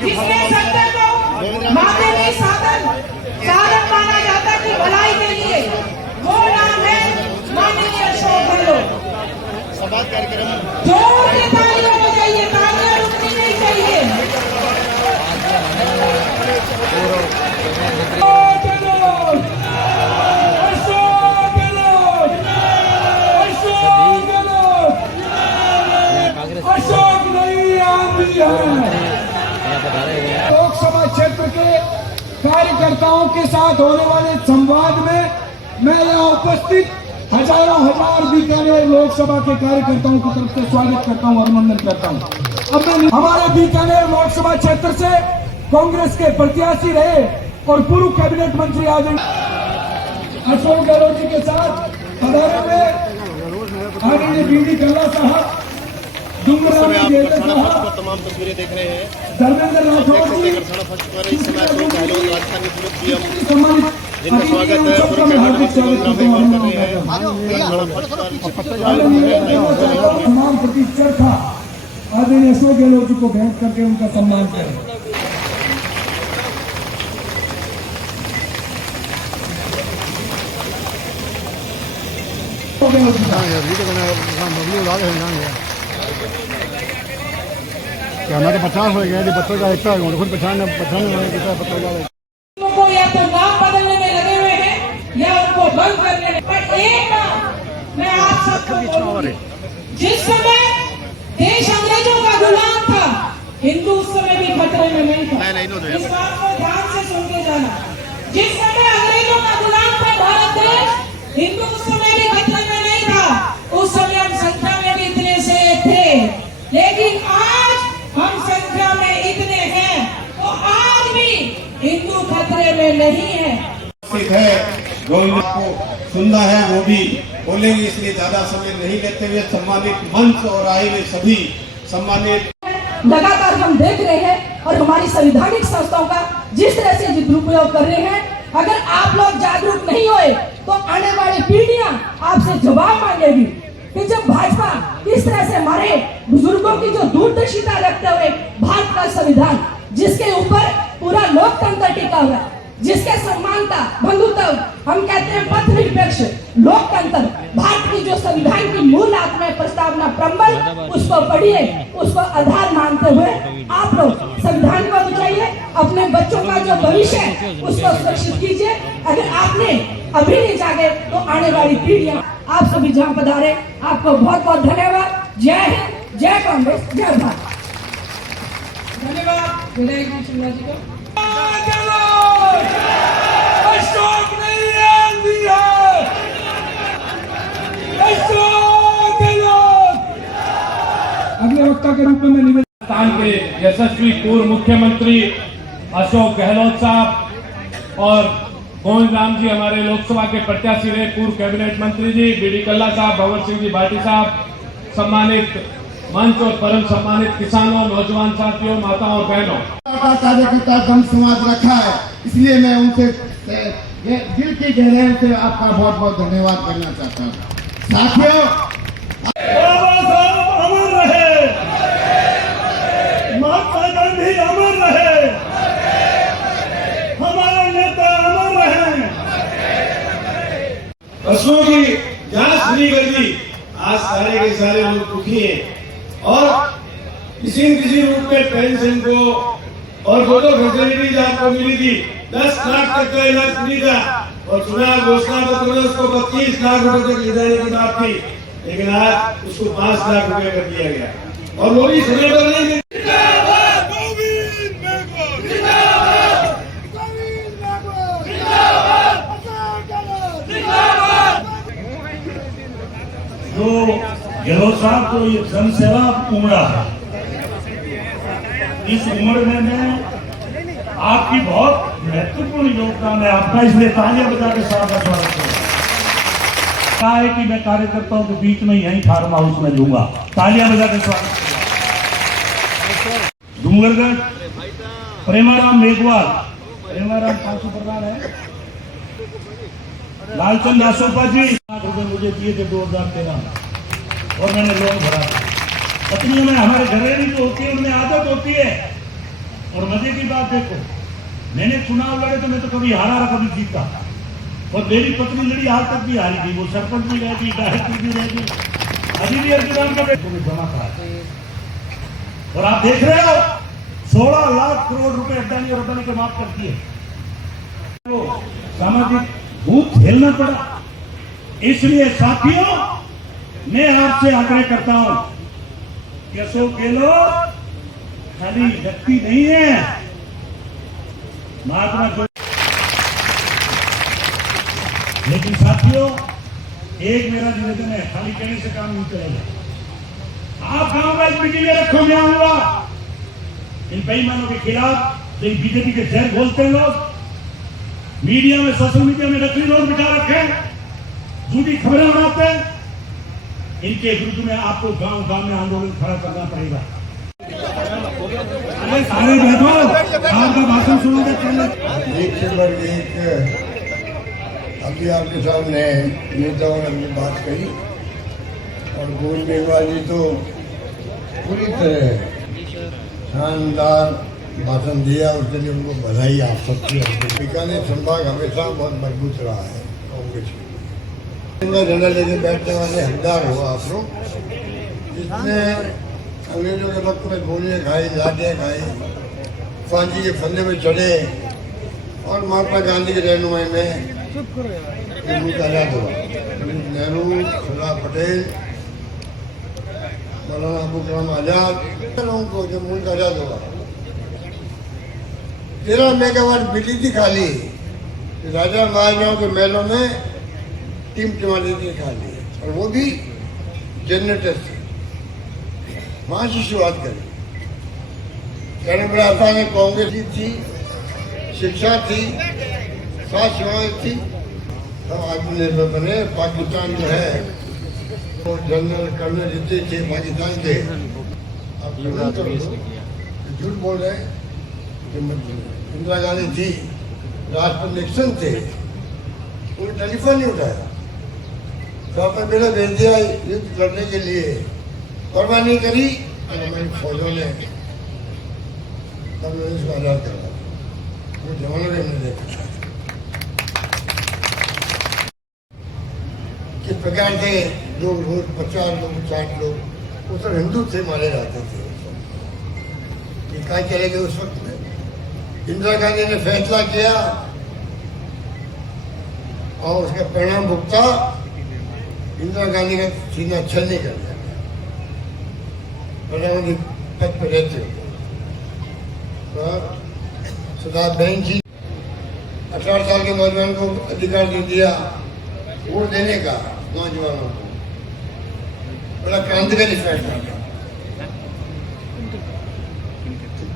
जिसने सत्ता को मानवीय साधन माना जाता कि भलाई के लिए, वो नाम है माननीय अशोक गहलोत। जोर से तालियां होनी चाहिए, तालियां रुकनी नहीं चाहिए। अशोक नहीं आंधी है। लोकसभा क्षेत्र के कार्यकर्ताओं के साथ होने वाले संवाद में मैं यहाँ उपस्थित हजारों हजार बीकानेर लोकसभा के कार्यकर्ताओं की तरफ से स्वागत करता हूँ, अभिनंदन करता हूँ। अब मैं हमारे बीकानेर लोकसभा क्षेत्र से कांग्रेस के प्रत्याशी रहे और पूर्व कैबिनेट मंत्री अशोक गहलोत जी के साथ पधारे हुए आदरणीय बीडी कल्ला साहब, तमाम तस्वीरें देख रहे हैं। धर्मेंद्र राठौर जी, जिनका स्वागत है तमाम प्रति चरखा आदरणीय अशोक गहलोत जी को भेंट करके उनका सम्मान करें। हमारे 50 हो गए, बच्चों का हिस्सा है, खुद पछाड़ने को या तो नाम बदलने में लगे हुए हैं या उनको बंद करने में। पर एक बात मैं आप सबको बोलूंगी, जिस समय देश अंग्रेजों का गुलाम था, हिंदू उस समय भी खतरे में नहीं था। इस बात को ध्यान से सुन के जाना। जिस समय अंग्रेजों का गुलाम था भारत देश, हिंदू उस समय भी खतरे में नहीं था। उस समय हम संख्या में भी इतने से थे, लेकिन आज हम संख्या में इतने हैं तो आज भी हिंदू खतरे में नहीं है। गोविंद को सुनना है, वो भी बोलेंगे, इसलिए ज्यादा समय नहीं लेते हुए सम्मानित मंच और आए हुए सभी सम्मानित लगातार हम देख रहे हैं और हमारी संवैधानिक संस्थाओं का जिस तरह से दुरुपयोग कर रहे हैं। अगर आप लोग जागरूक नहीं हुए तो आने वाली पीढ़ियां आपसे जवाब मांगेगी कि जब भाजपा इस तरह से हमारे बुजुर्गों की जो दूरदर्शिता रखते हुए भारत का संविधान, जिसके ऊपर पूरा लोकतंत्र टिका हुआ है, जिसके समानता, बंधुत्व, हम कहते हैं पथ निरपेक्ष लोकतंत्र, भारत की जो संविधान की मूल आत्मा प्रस्तावना प्रम्बल, उसको पढ़िए, उसको आधार मानते हुए आप लोग संविधान को बचाइए, अपने बच्चों का जो भविष्य है उसको सुरक्षित कीजिए। अगर आपने अभी नहीं जागे तो आने वाली पीढ़ियां आप सभी जहां पधारे, आपको बहुत बहुत धन्यवाद। जय हिंद, जय कांग्रेस, जय भारत। धन्यवाद विधायक जी शिमला जी को। अशोक नहीं आंधी है। अशोक गहलोत। अगले वक्ता के रूप में मैं हिंदुस्तान के यशस्वी पूर्व मुख्यमंत्री अशोक गहलोत साहब और गोविंद राम जी हमारे लोकसभा के प्रत्याशी रहे, पूर्व कैबिनेट मंत्री जी बीडी कल्ला साहब, भंवर सिंह जी भाटी साहब, सम्मानित मंच और परम सम्मानित किसानों, नौजवान साथियों, माताओं और बहनों, कार्यकर्ता जन समाज रखा है, इसलिए मैं उनसे दिल की गहराई से आपका बहुत बहुत धन्यवाद करना चाहता हूँ। साथियों, बाबा साहब अमर रहे, महात्मा गांधी अमर रहे, हमारे नेता अमर रहे। पशुओं की जांच फ्री कर दी, आज सारे के सारे लोग दुखी हैं और किसी न किसी रूप में पेंशन को और जो फैसिलिटीज आपको मिली थी, 10 लाख तक का इलाज फ्री था और चुनाव घोषणा पत्र में उसको 25 लाख रुपए तक ले जाने की बात थी, लेकिन आज उसको 5 लाख रुपए कर दिया गया। और वो भी खड़े कर रहे हैं। जो गहलोत साहब को ये जनसेवा उमड़ा है, इस उम्र में आपकी बहुत महत्वपूर्ण योगदान है आपका, इसलिए तालियां बजा के साहब का स्वागत करें। कहा है कि मैं कार्यकर्ताओं के बीच में यहीं फार्म हाउस में लूंगा, तालियां बजा के स्वागत करें। डूंगरगढ़ प्रेमाराम मेघवाल, प्रेमाराम पांचू प्रधान है, लालचंद आसोपा जी ₹8 मुझे दिए थे 2013 में और मैंने लोन भरा था। पत्नियों में हमारे घरेलू जो होती है उनमें आदत होती है। और मजे की बात देखो, मैंने चुनाव लड़े तो मैं तो कभी हारा कभी जीता, और मेरी पत्नी लड़ी हाल तक भी हारी गई, वो सरपंच भी रह गई, डायरेक्टर भी रह गई, अभी भी अर्जुन का जमा करा। और आप देख रहे हो 16 लाख करोड़ रुपए अडानी और अदानी को माफ करती है। तो सामाजिक भूत झेलना पड़ा। इसलिए साथियों, मैं आपसे आग्रह करता हूं कि अशोक गहलोत खाली व्यक्ति नहीं है, महात्मा जो। लेकिन साथियों, एक मेरा निवेदन है, खाली कहने से काम नहीं चलेगा। आप गांव में मीटिंग रखो, मैं आऊंगा। इन बेईमानों के खिलाफ जो बीजेपी के जहर बोलते हैं लोग, मीडिया में, सोशल मीडिया में नकली लोग बिठा रखे हैं, झूठी खबरें बनाते हैं, इनके विरुद्ध में आपको गांव गांव में आंदोलन खड़ा करना पड़ेगा। अरे सारे बैठो, आपका भाषण सुनोगे पहले। एक से बढ़ एक अभी आपके सामने नेताओं ने अपनी बात कही, और गोविंद मेघवाल जी तो पूरी तरह शानदार भाषण दिया, उसके लिए उनको बधाई आप सबकी। बीकानेर संभाग हमेशा बहुत मजबूत रहा है कांग्रेस के लिए। झंडा लेके बैठने वाले हकदार हो आप लोग, जिसमें अंग्रेजों के वक्त में गोलियां खाई, लाठियाँ खाई, फांसी के फंदे में चढ़े, और महात्मा गांधी के रहनुमाई में मुल्क आजाद हुआ। नेहरू, सरदार पटेल, मौलाना अबुल कलाम आजाद, लोगों को जब मुल्क आजाद हुआ 13 मेगावाट बिजली थी खाली, राजा महाराजाओं के महलों में टिमटिमाती थी खाली, और वो भी जनरेटर से। वहां से शुरुआत करी। कहने बड़ा आसान है, कांग्रेस थी, शिक्षा थी, स्वास्थ्य सेवाएं थी, तब आत्मनिर्भर बने। पाकिस्तान जो है वो जनरल कर्नल जितने थे पाकिस्तान के, अब झूठ बोल रहे हैं। इंदिरा गांधी थी, राष्ट्रपति निक्सन थे, उन्होंने टेलीफोन नहीं उठाया, तो आपने मेरा भेज दिया युद्ध करने के लिए, परवाह नहीं करी, और हमारी फौजों ने तब इसको आजाद करा। वो जवानों ने हमने देखा किस प्रकार से लोग रोज 50 लोग 60 लोग, वो सब हिंदू थे, मारे जाते थे। ये कहाँ चले गए उस वक्त में? इंदिरा गांधी ने फैसला किया और उसका परिणाम भुगता। इंदिरा गांधी का सीना छलनी कर दिया, प्रधानमंत्री पद पर रहते हुए। सरदार बहन जी 18 साल के नौजवान को अधिकार दे दिया वोट देने का, नौजवानों को। बड़ा क्रांतिकारी फैसला था।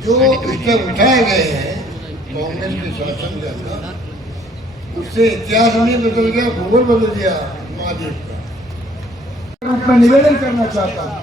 जो इसमें उठाए गए हैं कांग्रेस के शासन के अंदर, उससे इतिहास नहीं बदल गया, भूगोल बदल गया महाद्वीप का। मैं निवेदन करना चाहता हूँ